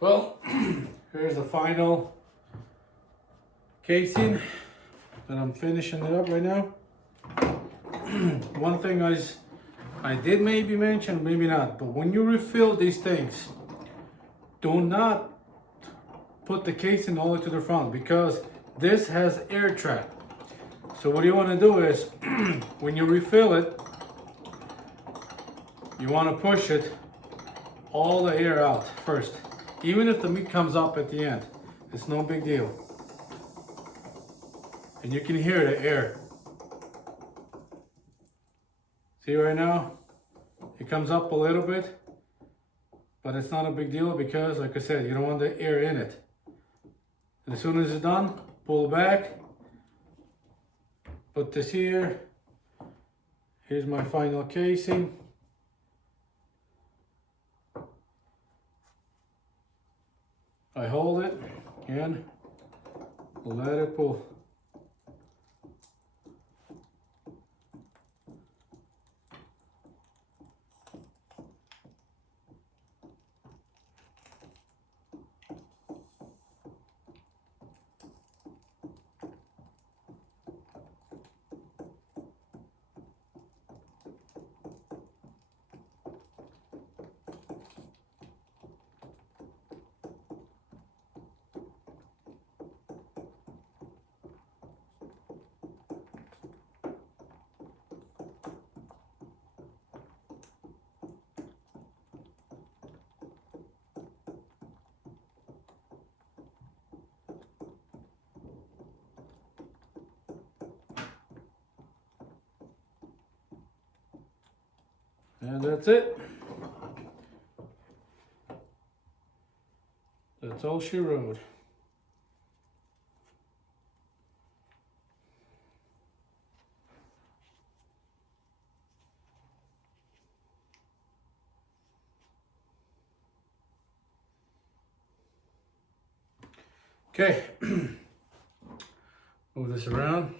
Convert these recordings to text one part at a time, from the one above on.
Well, here's the final casing that I'm finishing it up right now. One thing I did maybe mention, maybe not, but when you refill these things, do not put the casing all the way to the front because this has air trap. So what you want to do is when you refill it, you want to push it all the air out first. Even if the meat comes up at the end, it's no big deal. And you can hear the air. See right now? It comes up a little bit, but it's not a big deal because, like I said, you don't want the air in it. And as soon as it's done, pull it back, put this here. Here's my final casing. I hold it and let it pull. And that's it. That's all she wrote. Okay, move this around.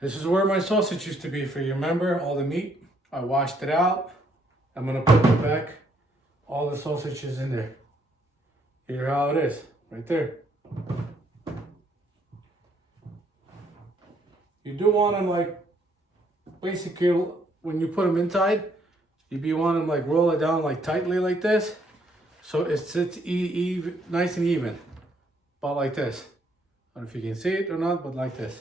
This is where my sausage used to be for you. Remember all the meat? I washed it out. I'm gonna put it back, all the sausages in there. Here how it is, right there. You do want them like, basically when you put them inside, you want them like roll it down like tightly like this. So it sits nice and even, about like this. I don't know if you can see it or not, but like this.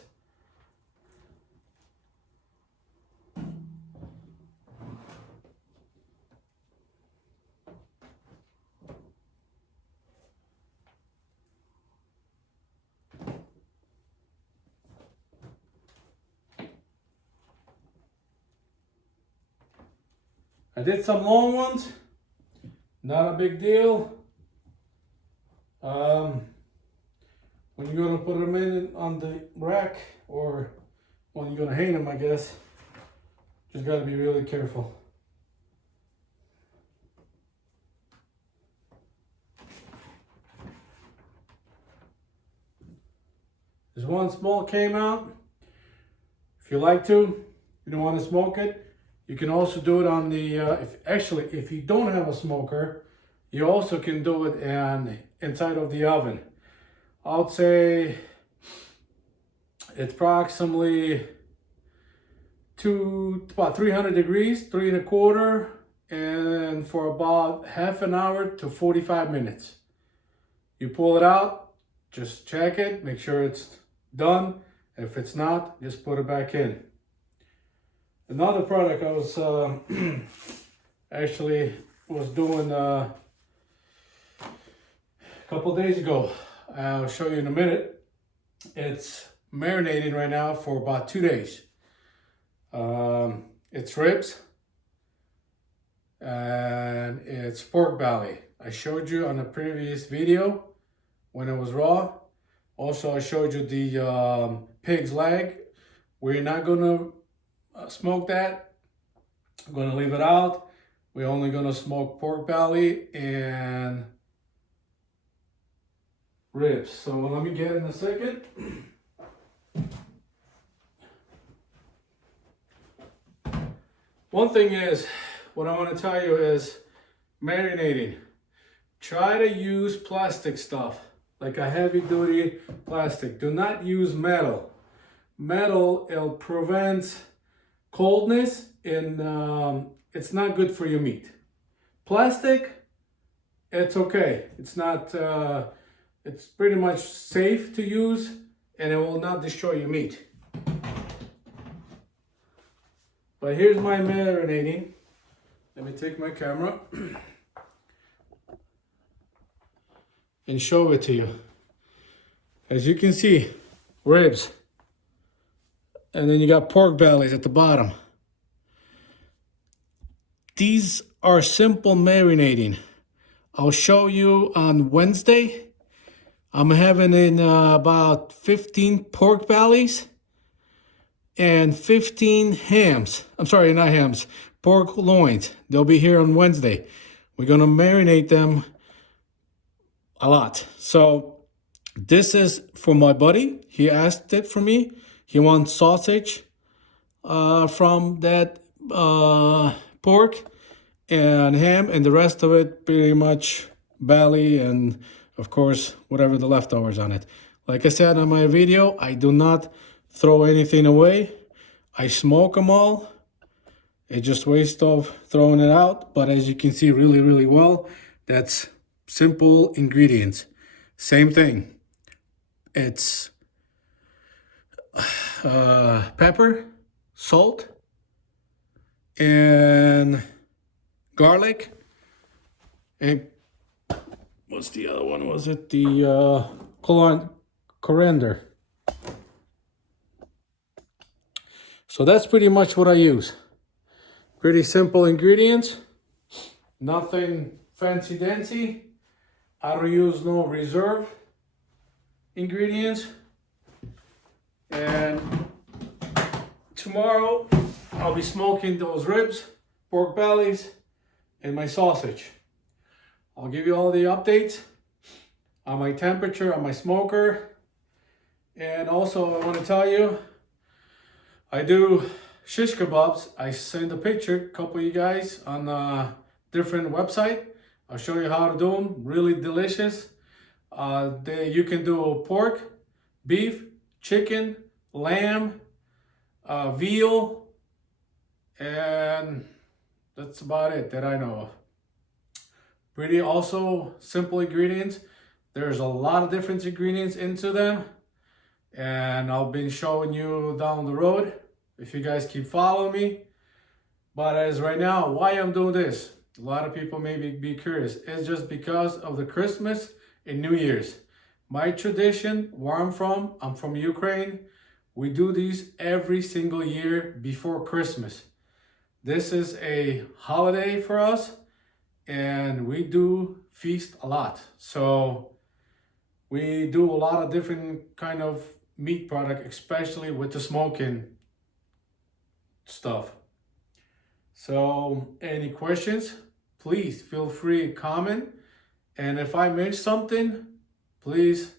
I did some long ones, not a big deal. When you're gonna put them in on the rack, or when you're gonna hang them, I guess, just gotta be really careful. There's one small came out. If you like to, you don't want to smoke it, you can also do it on the, if you don't have a smoker, you also can do it inside of the oven. I would say it's approximately about 300 degrees, 3¼ and for about half an hour to 45 minutes. You pull it out, just check it, make sure it's done. If it's not, just put it back in. Another product I was actually was doing a couple days ago. I'll show you in a minute. It's marinating right now for about 2 days. It's ribs and it's pork belly. I showed you on a previous video when it was raw. Also, I showed you the pig's leg. We're not gonna smoke that. I'm gonna leave it out. We're only gonna smoke pork belly and ribs. So let me get in a second. One thing is, what I want to tell you is, marinating. Try to use plastic stuff, like a heavy duty plastic. Do not use metal. Metal, it'll prevent coldness and it's not good for your meat. Plastic, it's okay. It's not, it's pretty much safe to use and it will not destroy your meat. But here's my marinating. Let me take my camera and show it to you. As you can see, ribs. And then you got pork bellies at the bottom. These are simple marinating. I'll show you on Wednesday. I'm having in about 15 pork bellies and 15 hams. I'm sorry, not hams, pork loins. They'll be here on Wednesday. We're gonna marinate them a lot. So this is for my buddy. He asked it for me. He wants sausage from that pork and ham, and the rest of it pretty much belly and of course whatever the leftovers on it. Like I said on my video, I do not throw anything away. I smoke them all. It's just waste of throwing it out, but as you can see really well, that's simple ingredients. Same thing. It's pepper, salt, and garlic, and what's the other one? Was it the coriander? So that's pretty much what I use. Pretty simple ingredients, nothing fancy dancy. I don't use no reserve ingredients. And tomorrow I'll be smoking those ribs, pork bellies, and my sausage. I'll give you all the updates on my temperature on my smoker. And also I want to tell you, I do shish kebabs. I sent a picture, a couple of you guys, on a different website. I'll show you how to do them. Really delicious. You can do pork, beef, chicken, lamb, veal, and that's about it that I know of. Pretty also simple ingredients. There's a lot of different ingredients into them, and I'll be showing you down the road if you guys keep following me. But as right now, why I'm doing this, a lot of people may be curious. It's just because of the Christmas and New Year's. My tradition, where I'm from Ukraine. We do these every single year before Christmas. This is a holiday for us, and we do feast a lot. So we do a lot of different kind of meat product, especially with the smoking stuff. So any questions, please feel free to comment. And if I missed something, please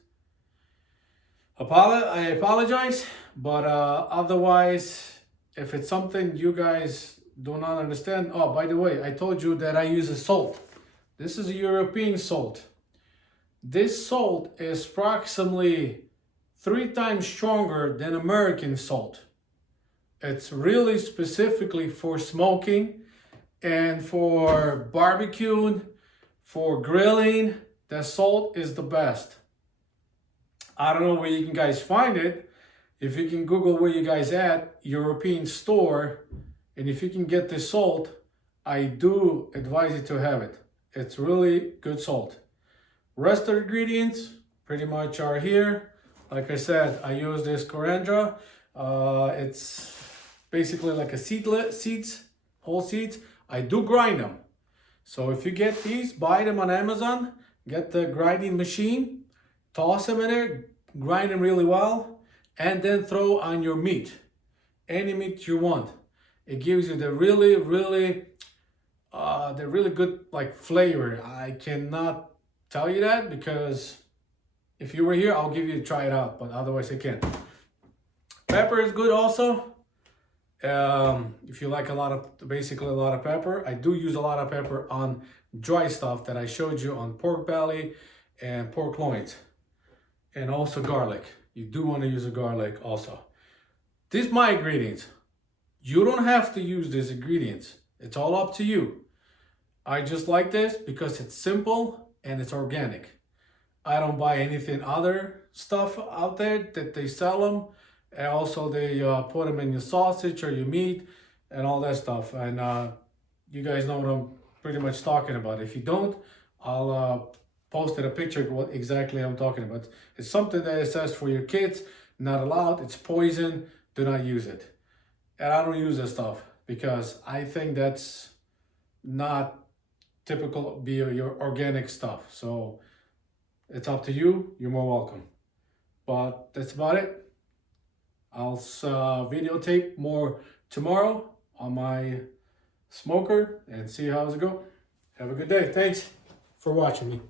I apologize. But otherwise, if it's something you guys do not understand, oh, by the way, I told you that I use a salt. This is a European salt. This salt is approximately 3 times stronger than American salt. It's really specifically for smoking and for barbecuing, for grilling. The salt is the best. I don't know where you can guys find it. If you can Google where you guys at, European store, and if you can get this salt, I do advise you to have it. It's really good salt. Rest of the ingredients pretty much are here. Like I said, I use this coriander. It's basically like a seeds, whole seeds. I do grind them. So if you get these, buy them on Amazon, get the grinding machine, toss them in there, grind them really well, and then throw on your meat, any meat you want. It gives you the really good like flavor. I cannot tell you that because if you were here, I'll give you to try it out, but otherwise I can't. Pepper is good also. If you like basically a lot of pepper, I do use a lot of pepper on dry stuff that I showed you on pork belly and pork loins, and also garlic. You do want to use a garlic also. These are my ingredients. You don't have to use these ingredients. It's all up to you. I just like this because it's simple and it's organic. I don't buy anything other stuff out there that they sell them. And also they put them in your sausage or your meat and all that stuff. And you guys know what I'm pretty much talking about. If you don't, I'll post a picture of what exactly I'm talking about. It's something that it says for your kids, not allowed, it's poison, do not use it. And I don't use that stuff because I think that's not typical be your organic stuff. So it's up to you. You're more welcome. But that's about it. I'll videotape more tomorrow on my smoker and see how it goes. Have a good day. Thanks for watching me.